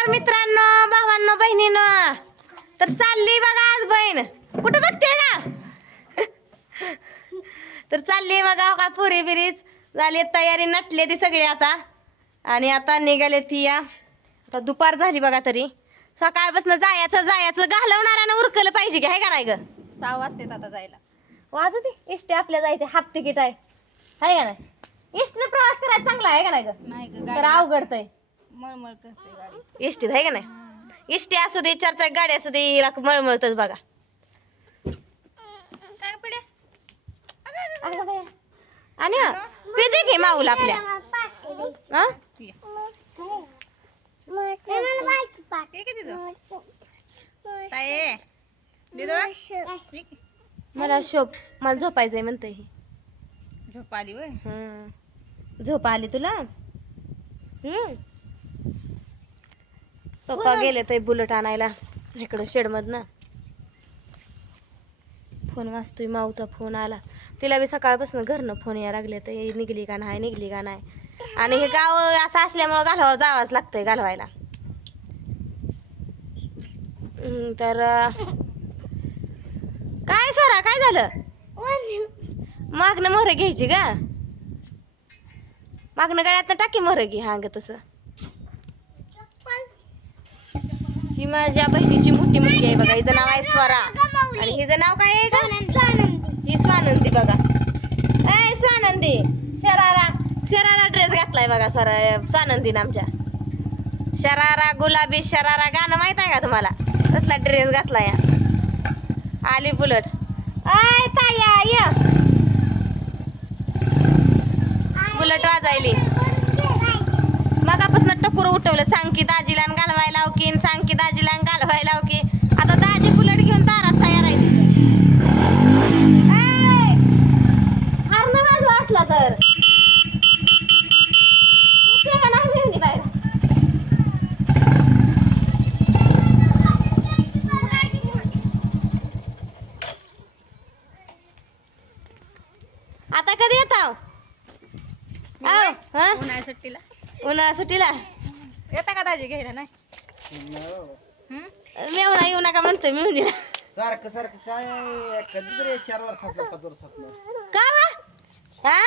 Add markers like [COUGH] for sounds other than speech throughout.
नमस्कार मित्रांनो भावांनो बहिणीनं. तर चालली बघा आज बहीण. कुठं बघते का? तर चालली बघा का पुरी बिरीच झाली तयारी नटले ती सगळी आता. आणि आता निघाले ती या. आता दुपार झाली बघा तरी. सकाळपासून जायचं जायचं. घालवणाऱ्यानं उरकलं पाहिजे की आहे का नाही ग? सहा वाजते आता जायला. वाजू दे. इष्टे आपल्या जायचे हाफ तिकीट आहे? आहे का नाही? इष्टने प्रवास करायचा चांगला आहे का नाही ग? नाही ग तर अवघडतंय. मळमळ करते गाडी. इष्टीत आहे का नाही? इष्टी असू दे चार चार गाडी असू दे हिला मळमळतच बघा. काय पडे. आणि हं, पिते की माऊल आपल्या. हं? मला शोप मला झोपायचंय म्हणते ही. झोप आली वय. हं. झोप आली तुला? हं. पप्पा गेले ते बुलेट आणायला इकडं शेडमधनं. फोन वाचतोय माऊचा फोन आला. तिला बी सकाळपासून घरनं फोन यायला लागले तर निघली का नाही निघली का नाही. आणि हे गाव असं असल्यामुळं घालवा जावाच लागतंय घालवायला. तर काय सरा काय झालं? मागणं मोहरं घ्यायची का मागणं गळ्यात टाकी मोहरं घे हांग तसं. ही माझ्या बहिणीची मोठी मुलगी आहे बघा. हिचं नाव आहे स्वरा. आणि हिचं नाव काय आहे का ही स्वानंदी बघा. ए स्वानंदी. शरारा. शरारा ड्रेस घातलाय बघा स्वरा स्वानंदीनं आमच्या. शरारा गुलाबी शरारा गाणं माहीत आहे का तुम्हाला? तसला ड्रेस घातलाय आली बुलट. आय ताया ये. बुलट वाजायली. मगापासून टकुर उठवलं. सांग की दाजीला न घालवायला लाव की न सांग की दाजीला न घालवायला लाव की आता दाजी बुलट घेऊन दारात तयार आहे तिथं. ऐ, हारणं वाजवा असला तर येते का नाही मेहुणी बाहेर आता कधी येताव आव, हा? उन्हाळ्या सुट्टीला उन्हाळा सुट्टीला येता का दाजी घ्यायला नाही? हम्म? मेहुणा येऊ नका म्हणतोय मेहुणीला सारखं सारखं काय कधी चार वर्षातलं पाच वर्षातलं का वा हा?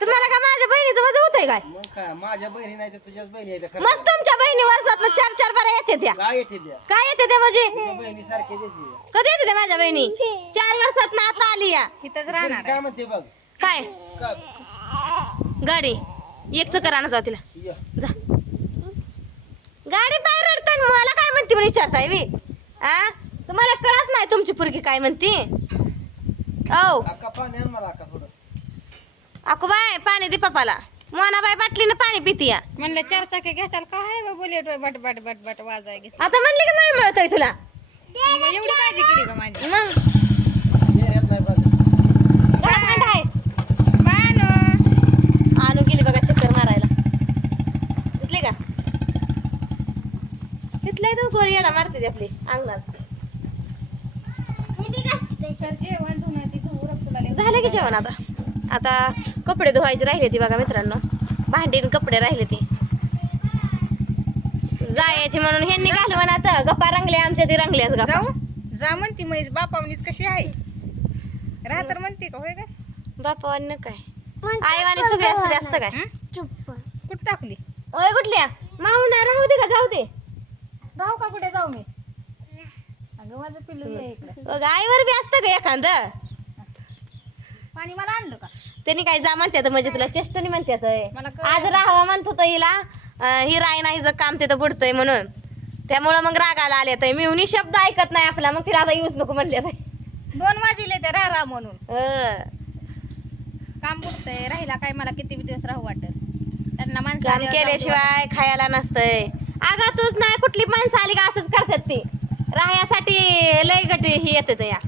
तुम्हाला का माझ्या बहिणीचं वजन होतंय काय? मग काय माझ्या बहिणी नाही तर तुझ्याच बहिणी आहेत? मस्त तुमच्या बहिणी वर्षात चार चार बारा येते त्या. काय येते त्या? काय येते त्या म्हणजे? तुझ्या बहिणी सारखे देते कधी येते त्या माझ्या बहिणी? चार वर्षात ना आता आली या. इथंच राहणार काय म्हणते बघ. काय? का? गाडी. एक चक्कर आणा जाऊ तिला. जा. गाडी पाय रडताय मला काय म्हणते म्हणून विचारताय मी आ? तुम्हाला कळत नाही तुमची पुरगी काय म्हणते? औ. अको बाय पाणी दे पप्पाला. मोनाबाई बाटलीनं पाणी पिती या. म्हणलं चार चाकी घ्याचाल काय बा बुलेट बट बट बट बट वाजाय आता म्हणले की नाही मिळतोय तुला? एवढी काळजी केली का माझी? मग ये येत नाही बघ घरात भांड आहे बानो आणू गेली बघा चक्कर मारायला दिसले का तिथले तर मारते ती आपली अंगणात. झालं की जेवण आता? आता कपडे धुवायचे राहिले ती बघा मित्रांनो. भांडी न कपडे राहिले ती. जायचे म्हणून ह्यांनी घालवण आता. गप्पा रंगल्या आमच्या ती रंगल्याच गप्पा. जाऊ. जा म्हणती मैस बापावनीच कशी आहे? राहा तर म्हणते का होय का? बापावानी काय? आईवानी सगळे असते जास्त काय? कुठं टाकली? ओय कुठल्या? माऊना राहू दे का जाऊ दे. राहू का कुठे जाऊ मी? अगं माझं पिल्लू ये इकडे. बघ आईवर बी असतं का एखादं. पाणी मला आणलं का? त्यांनी काय जा म्हणतात म्हणजे तुला चेष्टनी म्हणतात मला कळलं. आज राहावं म्हणत होतं हिला. अं, ही राय नाही हिचं काम तिथं बुडतंय म्हणून. त्यामुळं मग रागाला आले तर. मी शब्द ऐकत नाही आपला. मग तिला आता यूज नको म्हणले दोन वाजले ते राहा राहा म्हणून. काम बुडतंय राहिला काय मला किती दिवस राहू वाटत त्यांना माणसं काम आल्यावर जाऊ दे केल्याशिवाय खायला नसतंय. अगं तूच नाही कुठली माणसं आली का असंच करतात ती? राहण्यासाठी लय गट ही येतात या.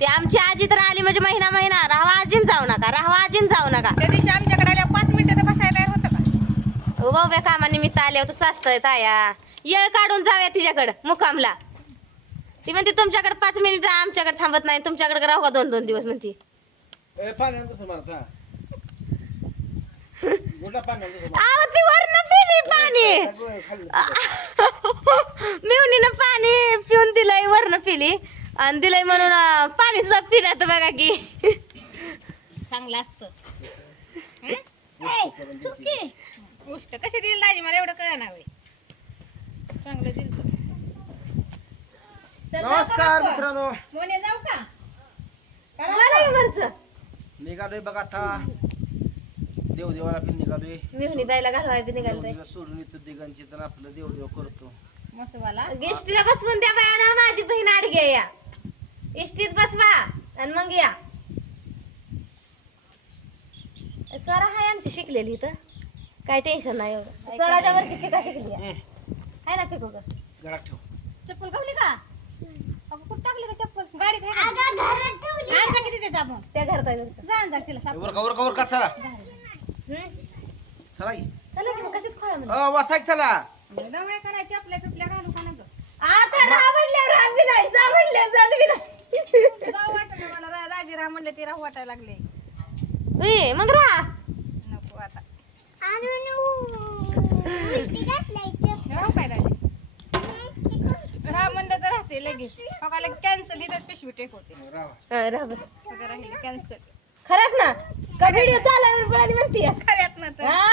ते आमची आजी तर आली म्हणजे महिना महिना. राहावा आजीन जाऊ नका राहावा आजीन जाऊ नका. त्या दिवशी आमच्याकडे आल्या पाच मिनिटं तर बसायला तयार होतं का? उभ्या कामानिमित्त आले होतं साचतंय ताया. येळ काढून जाऊया तिच्याकडं मुकामला ती म्हणते तुमच्याकडे पाच मिनिट आमच्याकडे थांबत नाही. तुमच्याकडे राहू का दोन दोन दिवस? म्हणते. ए, मला हा. गोटा पाणी आण तसं मला. आव ती वरनं पी खाल्लं मेवणीनं पाणी पिऊन दिलंय वरनं पिली. आणि दिलंय म्हणून पाणी सुद्धा पिलं तर बघा की. चांगलं असतं. गोष्ट कशी दिली दाजी? मला एवढं कळणार नाही चांगलं दिलं नमस्कार मित्रांनो. मोने जाऊ का. निघालोय बघा आता. देवदेवाला पण निघालोय. मेवणी द्यायला घालवाय बी निघालतंय देवदेवाला सोडून येतो दिगांची तर आपलं देवदेव करतो. मसुबाला गेस्टीला बसवून द्या बाया ना माझी बहीण आडगे या इष्टीत बसवा आणि मग या. स्वरा हाय आमची शिकलेली इथं. काय टेन्शन नाही एवढं. स्वराच्या वरची पिका शिकली आहे हाय ना पिको घरात ठेव. चप्पल कावली का? अगं कुठं टाकली का चप्पल? गाडीत आहे ना? आण जा किती त्याचा आपण त्या घरात आहे घरचं. जा तिला साप वर का वर का वर का चला. हम्म? चला की. चला की मग कशात खोळा म्हणजे अ, वासा की चला. दवळ्या का नाही चपल्या पिपल्या घालू का नको आता रावडल्यावर राग बी नाही जावडल्यावर जात बी नाही. जाऊ वाटलं मला रा- राजी राह म्हणलं ते राहू वाटायला लागले. ए, मग राहा. नको आता. राहू काय दाजी? राह म्हणलं तर राहते लगेच. बघा कॅन्सल इथं पिशवी टेक होते राहा हा. सगळं राहिले कॅन्सल खरंच ना? का व्हिडिओ चालू पळाली म्हणते? खऱ्यात ना तर हा?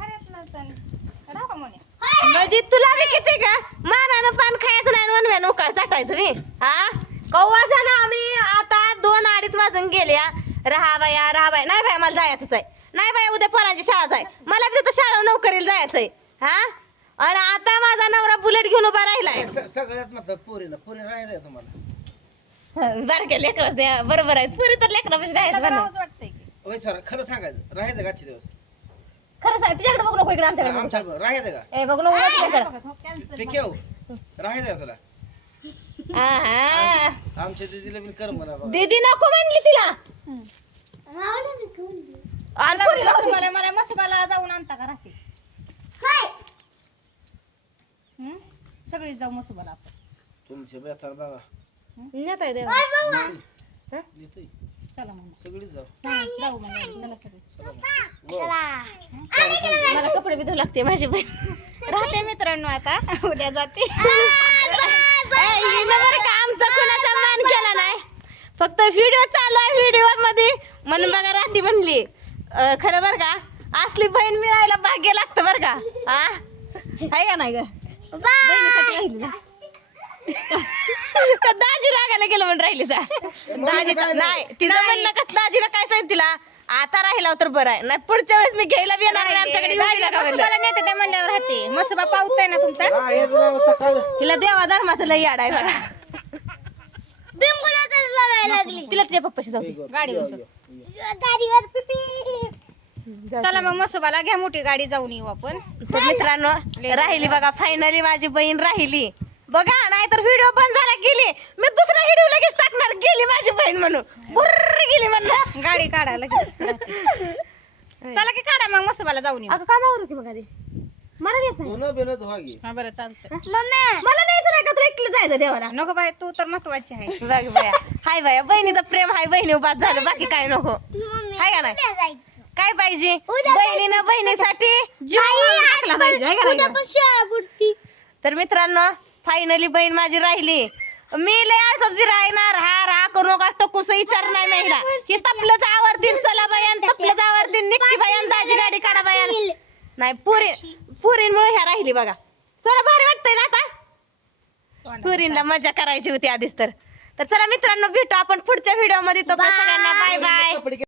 खऱ्यात ना तर राहू का म्हणे म्हणजे तुला बी किती का मानानं पान खायचं नाही वनव्यानं उकाळ चाटायचं मी हा? कव्वा ना आम्ही. आता दोन अडीच वाजून गेल्या राहा बाया राहा बाया. नाही बाया मला जायचंच आहे. नाही बाया उद्या पोरांची शाळाच आहे. मला बी तिथं शाळा नोकरीला जायचं आहे. हा? आणि आता माझा नवरा बुलेट घेऊन उभा राहिलाय स- सगळ्यात मतलब पोरीनं पोरी राहायचं तुम्हाला. बारक्या लेकरच द्या. बरोबर आहे. पुरी तर लेकरापाशी राहायचं वाटतंय. की होय सर खरं सांगायचं राहायचं का आजचे दिवस खरं सांग तिच्याकडे बघू नको इकडे आमच्याकडे बघू. आमच्या राहायचं का ए बघू नको तिच्याकडे कॅन्सल ठीक आहे हो. राहायचं का तुला आहा. आमच्या दिदीला कर म्हणा बघा दीदी नको म्हणली तिला आणि पोरीला होती. मसुबाला मला मसुबाला जाऊन आणता का राहते हम्म? सगळीच जाऊ मसुबाला आपण तुमचे बेतार बघा नाही पाहिजे. येतोय. चला मग सगळीच जाऊ. हा, जाऊ मग चला सगळी. मला कपडे बी धुवू लागते माझी बहीण. राहते मित्रांनो आता. उद्या जाते. ए, हिनं बरं का आमचा कुणाचा मान केला नाही. फक्त व्हिडिओ चालू आहे व्हिडिओमध्ये म्हणून बघा राहती म्हणली. अं, खरं बरं का? असली बहीण मिळायला भाग्य लागतं बरं का? हा आहे का नाही ग? बहिणीसाठी राहिली ना? [LAUGHS] दाजी रागायला गेलं म्हणून राहिली सा दाजी नाही तिचं म्हणणं कसं दाजीला काय सांगितलं तिला? आता राहिला तर बरं आहे. नाही पुढच्या वेळेस मी घ्यायला बी येणार नाही आमच्याकडे येऊ बी नका म्हणलं. मसुबाला नेते ते म्हणल्यावर राहते मसुबा पावताय ना तुमचा? सकाळ हिला देवा धर्माचं लई याड आहे बघा. तिला तिच्या पप्पाशी जाऊ दे. गाडीवर. चला मग मसुबाला घ्या मोठी गाडी जाऊन येऊ आपण. तर मित्रांनो राहिली बघा फायनली माझी बहीण राहिली. बघा नाहीतर व्हिडिओ बंद झाला गेली. मी दुसरा व्हिडिओ लगेच टाकणार. गेली माझी बहीण म्हणून. बुर्र गेली म्हणलं गाडी काढा लगेच. चला की काढा मग मसुबाला जाऊन येऊ. अगं कामावर की बघा मला येत नाही. हा बरं चालतंय. मला नाहीच नाही का? एकलं जायचं देवाला? नको बाय तू तर महत्वाची आहे. बघ बया. हाय बाया बहिणीचं प्रेम हाय बहिणी बाद झालं बाकी काय नको. हाय का नाही? काय पाहिजे? बहिणीनं बहिणीसाठी जीव ओवाळून टाकला पाहिजे हाय का नाही गं? तर मित्रांनो फायनली बहीण माझी राहिली. मी लय सब्जी राहणार. हा राहा करू नका टकूस विचार नाही महिला ही तपलंच आवरतीन चला बायान तपलंच आवरतीन निक्की बायान दाजी गाडी काढा बायान. नाही पुरी पुरींमुळे ह्या राहिली बघा. सोनं भारी वाटतंय ना आता. पुरींला मजा करायची होती आधीच तर. तर चला मित्रांनो भेटू आपण पुढच्या व्हिडिओमध्ये. तो सगळ्यांना बाय. बाय